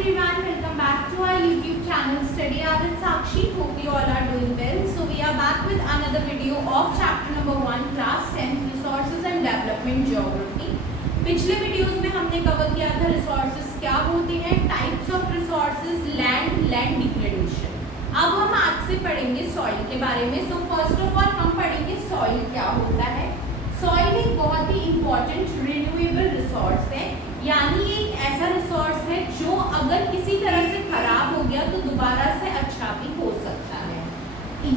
everyone, welcome back to our YouTube channel Study Art with Sakshi. Hope you all are doing well. So we are back with another video of chapter number 1 class 10 resources and development geography. पिछले videos में हमने cover किया था resources क्या होते हैं, types of resources, land degradation. अब हम आज से पढ़ेंगे सॉइल के बारे में. सो फर्स्ट ऑफ ऑल हम पढ़ेंगे सॉइल क्या होता है. सॉइल एक बहुत ही इंपॉर्टेंट रिन्यूएबल रिसोर्स है, यानी एक ऐसा रिसोर्स है जो अगर किसी तरह से खराब हो गया तो दोबारा से अच्छा भी हो सकता है.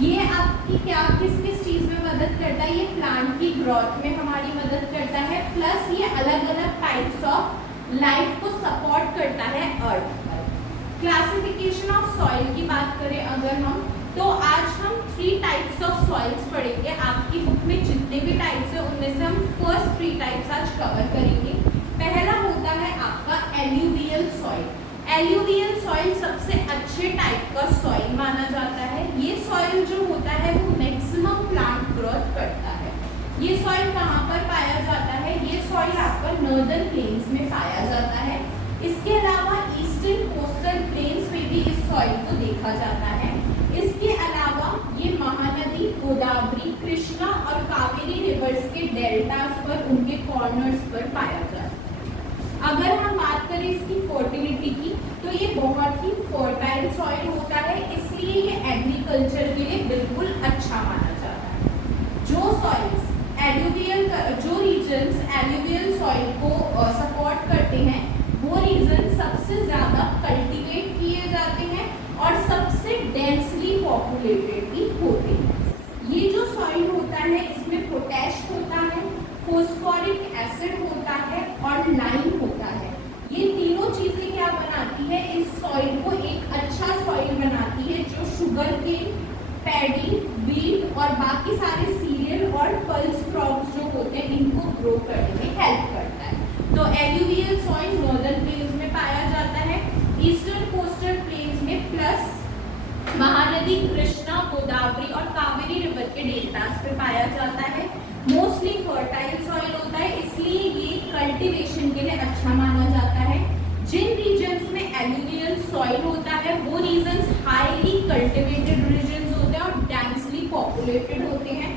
ये आपकी क्या किस किस चीज में मदद करता है, ये प्लांट की ग्रोथ में हमारी मदद करता है, प्लस ये अलग अलग टाइप्स ऑफ लाइफ को सपोर्ट करता है अर्थ पर. क्लासिफिकेशन ऑफ सॉइल की बात करें अगर हम, तो आज हम 3 टाइप्स ऑफ सॉइल्स पढ़ेंगे. आपकी बुक में जितने भी टाइप्स है उनमें से हम फर्स्ट 3 टाइप्स आज कवर करेंगे. पहला होता है आपका एल्यूवियल सॉइल. एल्यूवियल सॉइल सबसे अच्छे टाइप का सॉइल माना जाता है. ये सॉइल जो होता है वो मैक्सिमम प्लांट ग्रोथ करता है. ये सॉइल कहाँ पर पाया जाता है, ये सॉइल आपका नॉर्दर्न प्लेन्स में पाया जाता है. इसके अलावा ईस्टर्न कोस्टल प्लेन्स में भी इस सॉइल को देखा जाता है. इसके अलावा ये महानदी गोदावरी, कृष्णा और कावेरी रिवर्स के डेल्टास पर, उनके कॉर्नर्स पर पाया जाता है. अगर हम बात करें इसकी फर्टिलिटी की, तो ये बहुत ही फर्टाइल सॉइल होता है, इसलिए ये एग्रीकल्चर के लिए बिल्कुल अच्छा माना जाता है. जो सॉइल्स एल्यूवियल, जो रीजन्स एल्यूवियल सॉइल को सपोर्ट करते हैं वो रीजन सबसे ज़्यादा कल्टीवेट किए जाते हैं और सबसे डेंसली पॉपुलेटेड भी होते हैं. ये जो सॉइल होता है इसमें पोटैश होता है, फॉस्फोरिक एसिड होता है और लाइम होता है. ये तीनों चीजें क्या बनाती है, इस सॉइल को एक अच्छा सॉइल बनाती है जो शुगर केन, पैडी, व्हीट और बाकी सारे सीरियल और पल्स क्रॉप्स जो होते हैं इनको ग्रो करने में हेल्प करता है. तो एल्यूवियल सॉइल नॉर्दर्न प्लेन्स में पाया जाता है, ईस्टर्न कोस्टल प्लेन्स में, प्लस महानदी कृष्णा, गोदावरी और कावेरी रिवर के डेल्टास पे पाया जाता है. मोस्टली फर्टाइल सॉइल होता है, इसलिए ये कल्टीवेशन के लिए अच्छा माना जाता है. जिन रीजन्स में एल्यूवियल सॉइल होता है वो रीजन्स हाईली कल्टीवेटेड रीजन्स होते हैं और डेंसली पॉपुलेटेड होते हैं.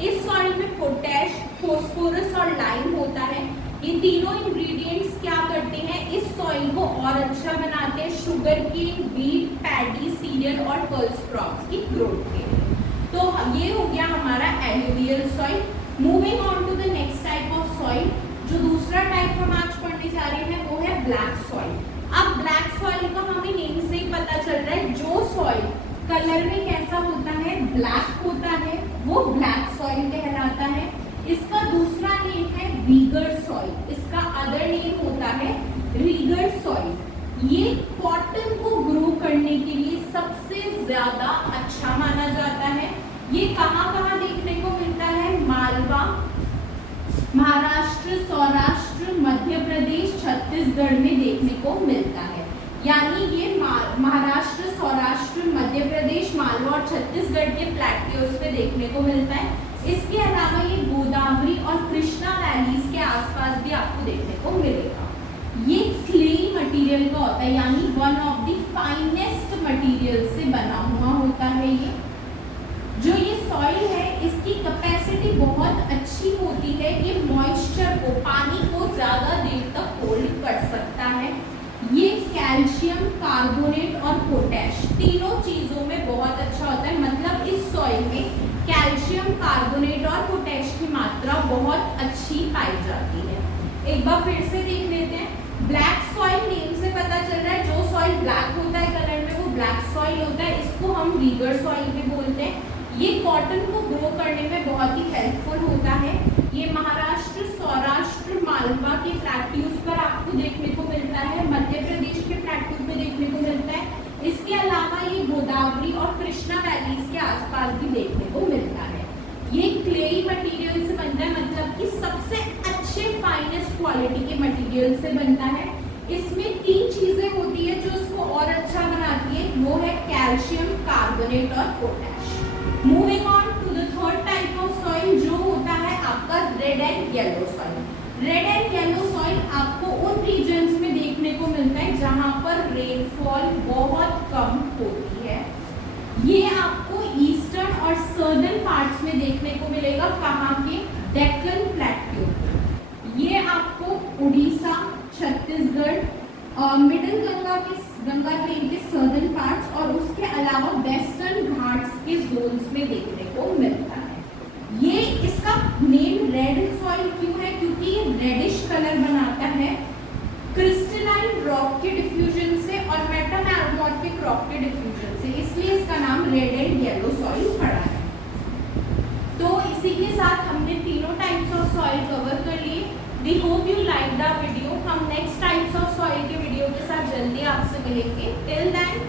इस सॉइल में पोटैश, फॉस्फोरस और लाइम होता है. ये तीनों इंग्रेडिएंट्स क्या करते हैं, इस सॉइल को और अच्छा बनाते हैं शुगर की, व्हीट, पैडी, सीरियल और पल्स क्रॉप्स की ग्रोथ के लिए. तो ये हो गया हमारा alluvial soil. Moving on to the next type of soil, जो दूसरा टाइप हम आज पढ़ने जा रहे हैं वो है ब्लैक सॉइल. अब ब्लैक सॉइल का हमें नेम से ही पता चल रहा है, जो सॉइल कलर में कैसा होता है, ब्लैक होता है, वो ब्लैक सॉइल कहलाता है. इसका दूसरा नेम है रीगर सॉइल, इसका अदर नेम होता है रीगर सॉइल. ये कॉटन को ग्रो करने के लिए सबसे ज्यादा अच्छा माना जाता है. ये कहाँ कहाँ देखने को मिलता है, मालवा, महाराष्ट्र, सौराष्ट्र, मध्य प्रदेश, छत्तीसगढ़ में देखने को मिलता है. यानी ये महाराष्ट्र, सौराष्ट्र, मध्य प्रदेश, मालवा और छत्तीसगढ़ के प्लेट्यूज पे देखने को मिलता है. इसके अलावा ये गोदावरी और कृष्णा वैलीज के आसपास भी आपको देखने को मिलेगा. ये क्ले मटेरियल का होता है, यानी one of the finest material से बना हुआ होता है. ये जो ये सॉइल है इसकी कैपेसिटी बहुत अच्छी होती है, ये मॉइस्चर को, पानी को ज़्यादा देर तक होल्ड कर सकता है. ये कैल्शियम कार्बोनेट और पोटैश तीनों चीज़ों में बहुत अच्छा होता है. मतलब इस सॉइल में कैल्शियम कार्बोनेट और पोटैश की मात्रा बहुत अच्छी पाई जाती है. एक बार फिर से देख लेते हैं. ब्लैक सॉइल नेम से पता चल रहा है, जो सॉइल ब्लैक होता है कलर में वो ब्लैक सॉइल होता है, इसको हम रीगर सॉइल भी बोलते हैं. ये कॉटन को ग्रो करने में बहुत ही हेल्पफुल होता है. ये महाराष्ट्र, सौराष्ट्र, मालवा के प्लेट्यूज पर आपको देखने को मिलता है, मध्य प्रदेश के प्लेट्यूज में देखने को मिलता है. इसके अलावा ये गोदावरी और कृष्णा वैलीज के आसपास भी देखने को मिलता है. ये क्लेई मटेरियल से बनता है, मतलब कि सबसे अच्छे फाइनेस्ट क्वालिटी के मटेरियल से बनता है. इसमें 3 चीजें होती है जो इसको और अच्छा बनाती है, वो है कैल्शियम कार्बोनेट और potash. Moving on to the third type of soil, जो होता है आपका red and yellow soil. Red and yellow soil आपको उन रीजन्स में देखने को मिलता है जहां पर रेनफॉल बहुत कम होती है। ये आपको ईस्टर्न और सर्दर्न पार्ट्स में देखने को मिलेगा, कहाँ के, डेक्कन प्लेट्यू। ये आपको उड़ीसा, छत्तीसगढ़, मिडिल गंगा प्लेन के सर्दर्न पार्ट्स और उसके अलावा वेस्टर्न घाट्स के जोन्स में देखने को मिलता है। ये इसका नेम रेड सॉइल क्यों है? क्योंकि ये रेडिश कलर बनाता है क्रिस्टलाइन रॉक के डिफ्यूजन से और मेटामॉर्फिक रॉक के डिफ्यूजन से, इसलिए इसका नाम रेड एंड येलो सॉइल पड़ा है। तो इसी के साथ हमने तीनों टाइप्स ऑफ सॉइल कवर कर लिए। We hope you like the video. हम नेक्स्ट टाइप्स ऑफ सॉइल के वीडियो के साथ जल्दी आपसे मिलेंगे। Till then